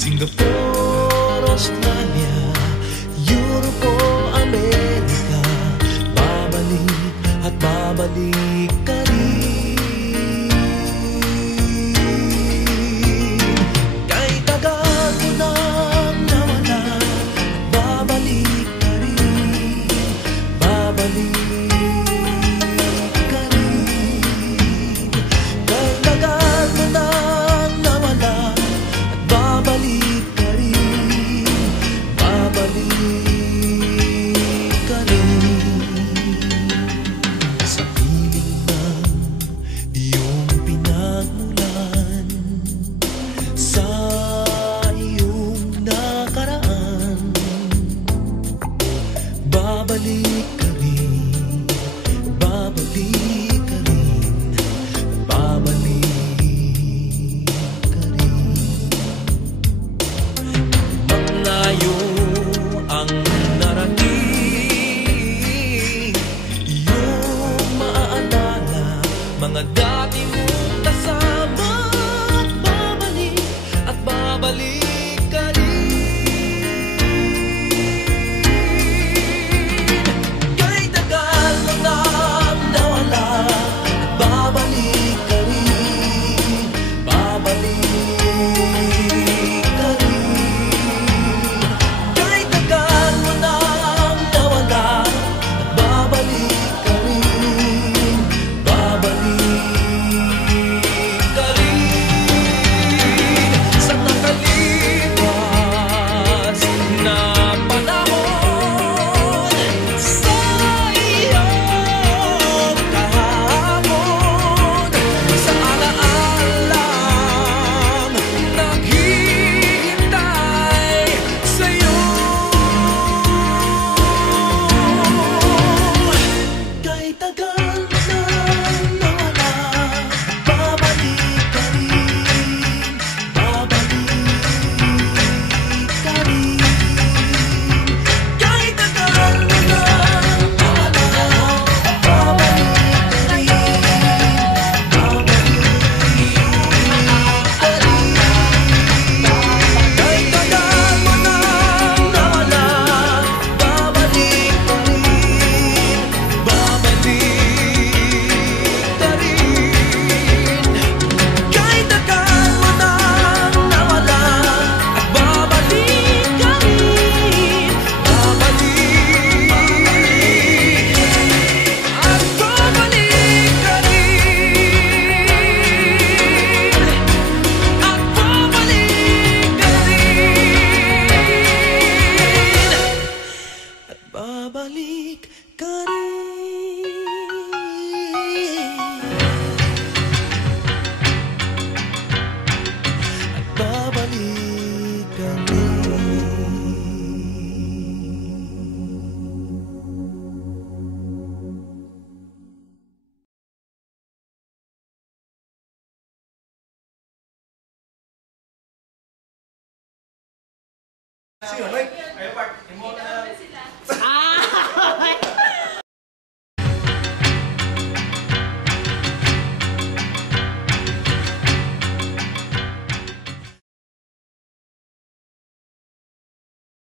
Singapore, Australia, Europe o Amerika, babalik at babalik ka rin. Kahit tagal mo nang nawala, babalik ka rin, babalik ka rin. Kahit tagal mo nang nawala, babalik ka rin, babalik ka rin. Sa piling ng iyong pinagmulan, sa iyong nakaraan, babalik ka rin, babalik ka rin, babalik ka rin. Maglayo ang narating, iyong maaalala mga dati mong kasama, babalik at babalik ka rin. Kahit tagal mo nang nawala, babalik ka rin, babalik ka rin. Kahit tagal mo nang nawala, babalik ka rin, babalik ka rin. Sa nakalipas na panahon, sa iyong kahapon, sa alaalang naghihintay sa'yo. Kahit tagal mo nang nawala, babalik ka rin, babalik ka rin. Kahit tagal mo nang nawala, babalik ka rin, babalik ka rin. Kahit tagal mo nang nawala, babalik ka rin, babalik ka rin. Kahit tagal mo nang nawala, at babalik ka rin, babalik at babalik ka rin, at babalik ka rin, at babalik ka rin, at babalik ka rin.